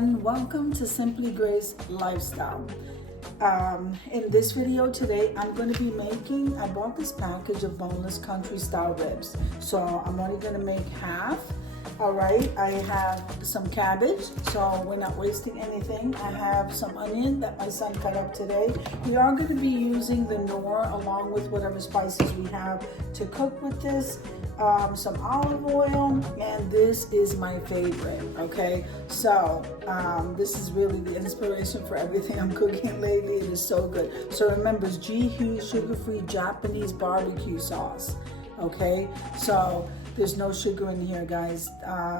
everyone, welcome to Simply Grace Lifestyle. In this video today, I'm going to be making, I bought this package of boneless country style ribs. So I'm only going to make half. All right, I have some cabbage, so we're not wasting anything. I have some onion that my son cut up today. We are going to be using the Knorr along with whatever spices we have to cook with this. Some olive oil, and this is my favorite. Okay, so this is really the inspiration for everything I'm cooking lately. It is so good. So remember, it's G-Hughes sugar-free Japanese barbecue sauce. Okay, so there's no sugar in here, guys.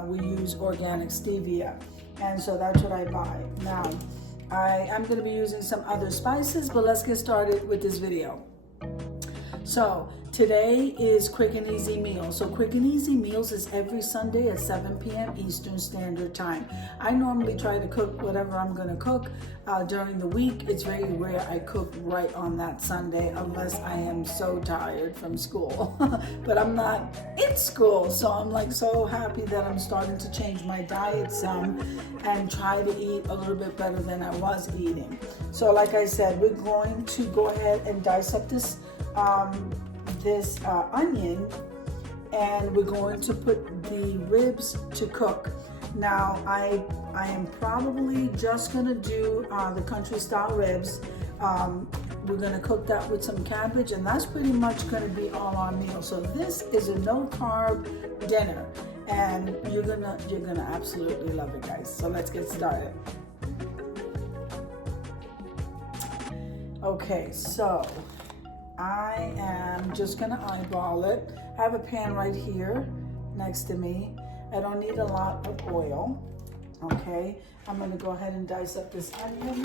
We use organic stevia, and so that's what I buy. Now I am going to be using some other spices, but let's get started with this video. So today is Quick and Easy Meals. So Quick and Easy Meals is every Sunday at 7 p.m. Eastern Standard Time. I normally try to cook whatever I'm going to cook during the week. It's very rare I cook right on that Sunday unless I am so tired from school. But I'm not in school, so I'm like so happy that I'm starting to change my diet some and try to eat a little bit better than I was eating. So like I said, we're going to go ahead and dissect this onion, and we're going to put the ribs to cook. Now I am probably just gonna do the country style ribs. We're gonna cook that with some cabbage, and that's pretty much gonna be all our meal. So this is a no carb dinner, and you're gonna absolutely love it, guys. So let's get started. Okay, so I am just gonna eyeball it. I have a pan right here next to me. I don't need a lot of oil. Okay, I'm gonna go ahead and dice up this onion.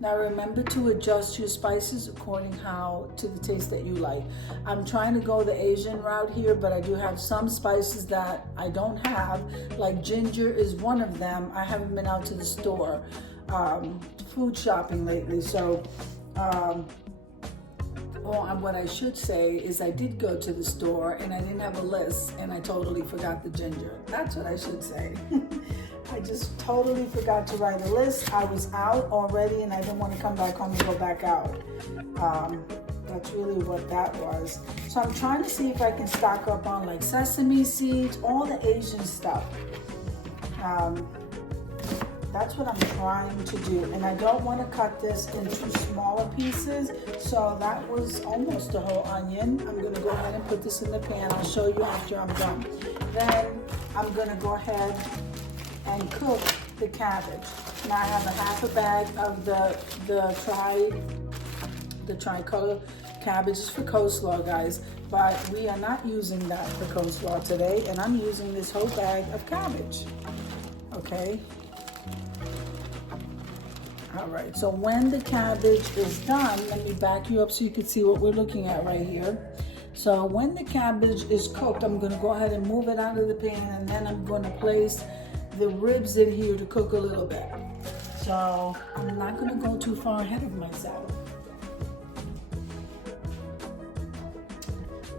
Now remember to adjust your spices according to the taste that you like. I'm trying to go the Asian route here, but I do have some spices that I don't have, like ginger is one of them. I haven't been out to the store food shopping lately, so what I should say is I did go to the store and I didn't have a list and I totally forgot the ginger. That's what I should say. I just totally forgot to write a list. I was out already and I didn't want to come back home and go back out. That's really what that was. So I'm trying to see if I can stock up on like sesame seeds, all the Asian stuff. That's what I'm trying to do, and I don't want to cut this into smaller pieces, so that was almost a whole onion. I'm going to go ahead and put this in the pan. I'll show you after I'm done. Then I'm going to go ahead and cook the cabbage. Now I have a half a bag of the tricolor cabbages for coleslaw, guys, but we are not using that for coleslaw today, and I'm using this whole bag of cabbage. Okay. All right, so when the cabbage is done, let me back you up so you can see what we're looking at right here. So when the cabbage is cooked, I'm gonna go ahead and move it out of the pan, and then I'm gonna place the ribs in here to cook a little bit. So I'm not gonna go too far ahead of myself.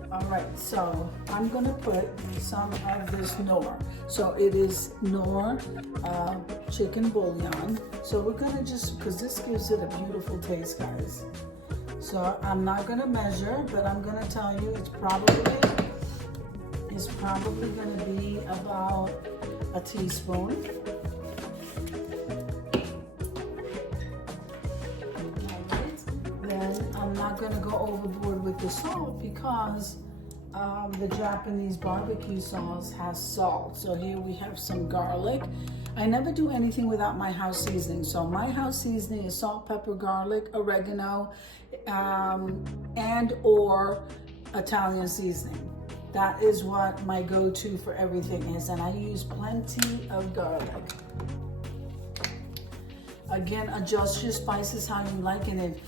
All right, so I'm gonna put some of this Knorr. So it is Knorr chicken bouillon. So we're gonna because this gives it a beautiful taste, guys. So I'm not gonna measure, but I'm gonna tell you it's probably gonna be about a teaspoon. Then I'm not gonna go overboard with the salt because the Japanese barbecue sauce has salt. So here we have some garlic. I never do anything without my house seasoning. So my house seasoning is salt, pepper, garlic, oregano, and or Italian seasoning. That is what my go-to for everything is, and I use plenty of garlic. Again, adjust your spices how you like it.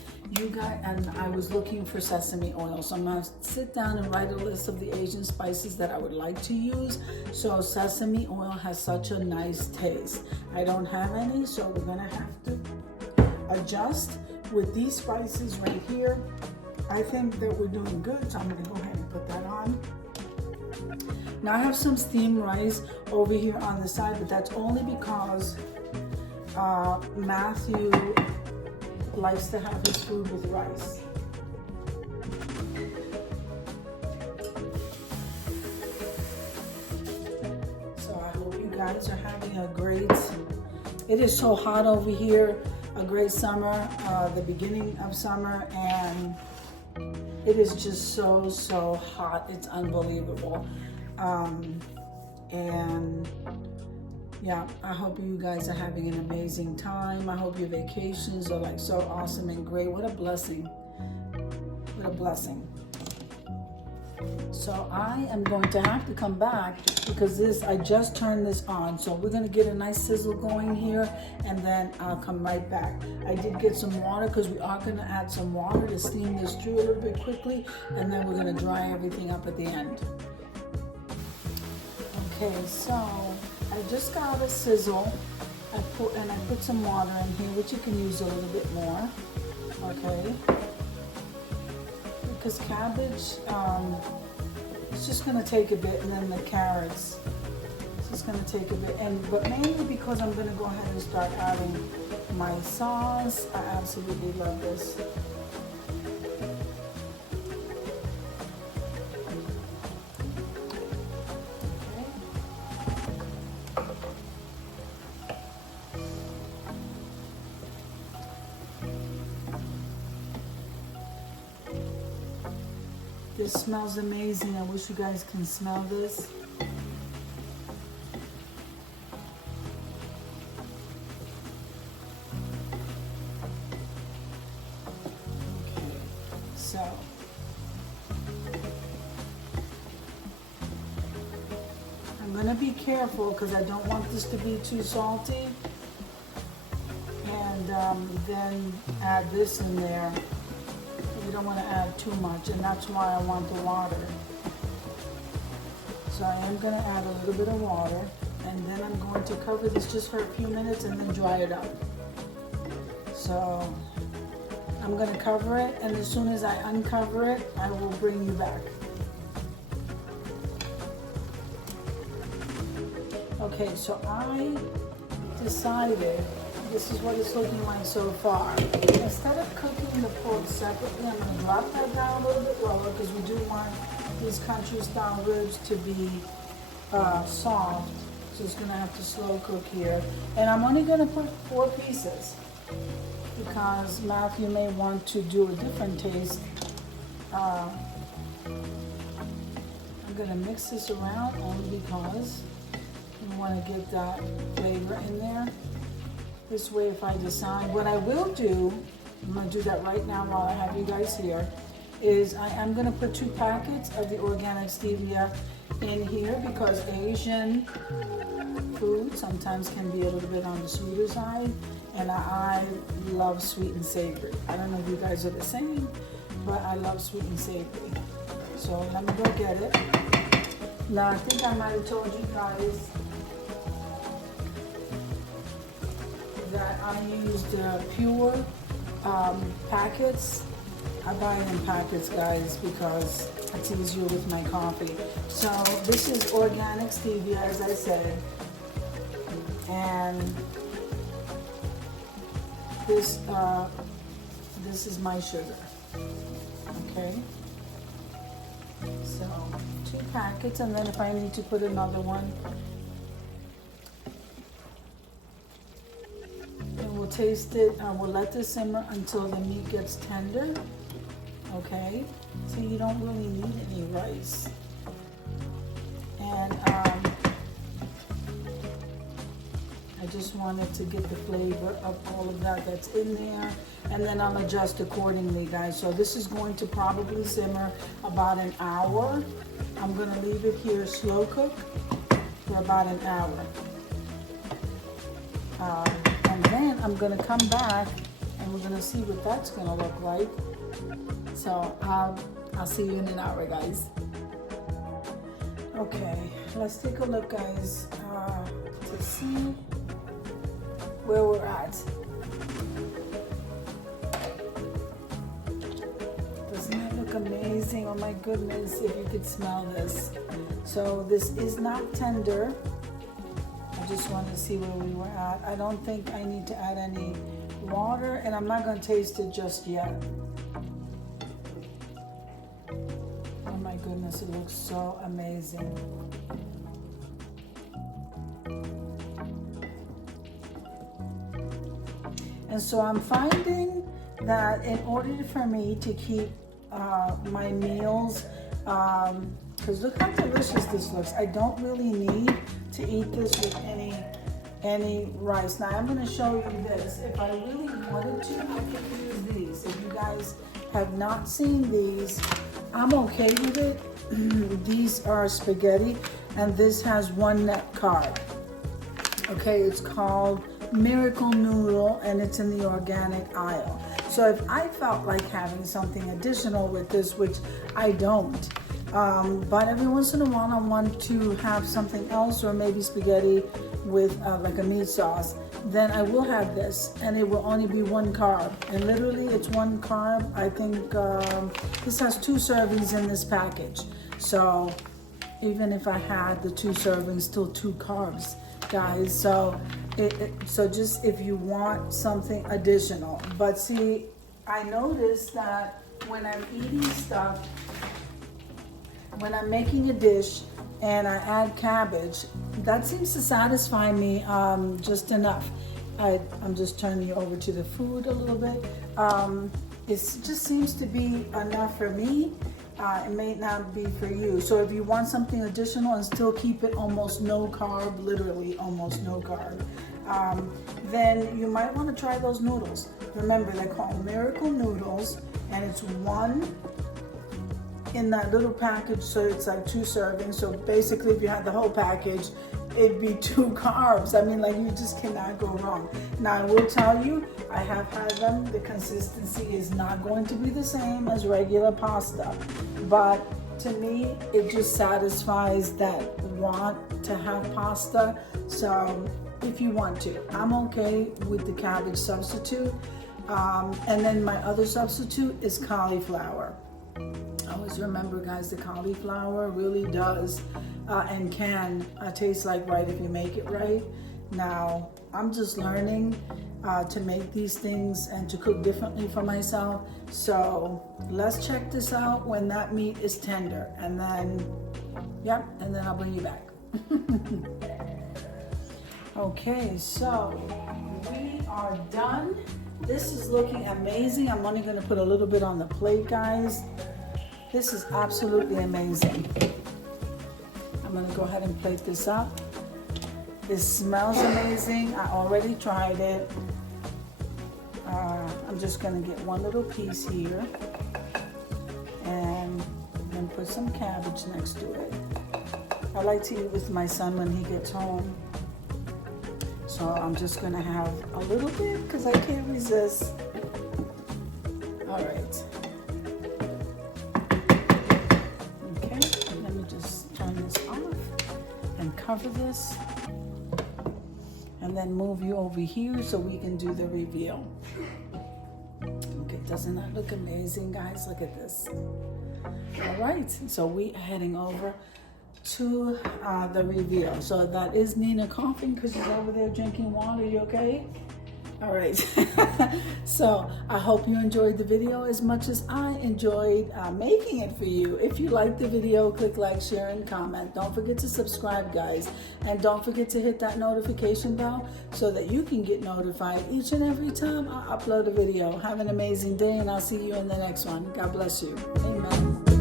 And I was looking for sesame oil, so I'm gonna sit down and write a list of the Asian spices that I would like to use. So sesame oil has such a nice taste. I don't have any, so we're gonna have to adjust with these spices right here. I think that we're doing good, so I'm gonna go ahead and put that on. Now I have some steamed rice over here on the side, but that's only because Matthew likes to have his food with rice. So I hope you guys are having a great, it is so hot over here, a great summer, the beginning of summer, and it is just so hot. It's unbelievable. And yeah, I hope you guys are having an amazing time. I hope your vacations are like so awesome and great. What a blessing. What a blessing. So I am going to have to come back because I just turned this on. So we're gonna get a nice sizzle going here, and then I'll come right back. I did get some water because we are gonna add some water to steam this through a little bit quickly, and then we're gonna dry everything up at the end. Okay, so I just got a sizzle. I put some water in here, which you can use a little bit more. Okay, because cabbage, it's just gonna take a bit, and then the carrots, it's just gonna take a bit. But mainly because I'm gonna go ahead and start adding my sauce. I absolutely love this. This smells amazing. I wish you guys can smell this. Okay, so I'm gonna be careful because I don't want this to be too salty, and then add this in there. You don't want to add too much, and that's why I want the water. So I am going to add a little bit of water, and then I'm going to cover this just for a few minutes and then dry it up. So I'm going to cover it, and as soon as I uncover it, I will bring you back. Okay, so I decided, this is what it's looking like so far. Instead of cooking the pork separately, I'm going to drop that down a little bit lower because we do want these country style ribs to be soft. So it's going to have to slow cook here. And I'm only going to put 4 pieces because Matthew may want to do a different taste. I'm going to mix this around only because we want to get that flavor in there. This way, if I decide, what I will do, I'm going to do that right now while I have you guys here, is I am going to put 2 packets of the organic stevia in here because Asian food sometimes can be a little bit on the sweeter side, and I love sweet and savory. I don't know if you guys are the same, but I love sweet and savory. So let me go get it. Now, I think I might have told you guys that I used pure packets. I buy it in packets, guys, because it's easier with my coffee. So this is organic stevia, as I said, and this is my sugar. Okay, so 2 packets, and then if I need to put another one, we'll taste it. We'll let this simmer until the meat gets tender. Okay, so you don't really need any rice. And I just wanted to get the flavor of all of that that's in there, and then I'll adjust accordingly, guys. So this is going to probably simmer about an hour. I'm going to leave it here slow cook for about an hour. And then I'm going to come back and we're going to see what that's going to look like. So I'll see you in an hour, guys. Okay, let's take a look, guys, to see where we're at. Doesn't that look look amazing. Oh my goodness, if you could smell this. So this is not tender. I just wanted to see where we were at. I don't think I need to add any water, and I'm not going to taste it just yet. Oh my goodness, it looks so amazing. And so I'm finding that in order for me to keep my meals, because look how delicious this looks. I don't really need to eat this with any rice. Now I'm going to show you this. If I really wanted to, I could use these. If you guys have not seen these, I'm okay with it. These are spaghetti, and this has one net carb. Okay, it's called Miracle Noodle, and it's in the organic aisle. So if I felt like having something additional with this, which I don't, but every once in a while I want to have something else, or maybe spaghetti with like a meat sauce, then I will have this, and it will only be one carb. And literally it's one carb. I think this has 2 servings in this package. So even if I had the 2 servings, still 2 carbs, guys. So so just if you want something additional. But see, I noticed that when I'm eating stuff, when I'm making a dish and I add cabbage, that seems to satisfy me just enough. I'm just turning you over to the food a little bit. It just seems to be enough for me. It may not be for you. So if you want something additional and still keep it almost no carb, literally almost no carb, then you might want to try those noodles. Remember, they're called Miracle Noodles, and it's 1 in that little package, so it's like 2 servings. So basically, if you had the whole package, it'd be 2 carbs. I mean, like, you just cannot go wrong. Now, I will tell you, I have had them. The consistency is not going to be the same as regular pasta, but to me, it just satisfies that want to have pasta. So if you want to, I'm okay with the cabbage substitute. And then my other substitute is cauliflower. Always remember, guys, the cauliflower really does and can taste like right if you make it right. Now, I'm just learning to make these things and to cook differently for myself. So let's check this out when that meat is tender, and then, yep, and then I'll bring you back. Okay, so we are done. This is looking amazing. I'm only going to put a little bit on the plate, guys. This is absolutely amazing. I'm going to go ahead and plate this up. This smells amazing. I already tried it. I'm just going to get one little piece here and then put some cabbage next to it. I like to eat with my son when he gets home. So I'm just going to have a little bit because I can't resist. All right. Okay, let me just turn this off and cover this. And then move you over here so we can do the reveal. Okay, doesn't that look amazing, guys? Look at this. All right, so we are heading over to the reveal. So that is Nina coughing because she's over there drinking water. You okay? All right. So I hope you enjoyed the video as much as I enjoyed making it for you. If you liked the video, click like, share, and comment. Don't forget to subscribe, guys. And don't forget to hit that notification bell so that you can get notified each and every time I upload a video. Have an amazing day, and I'll see you in the next one. God bless you. Amen.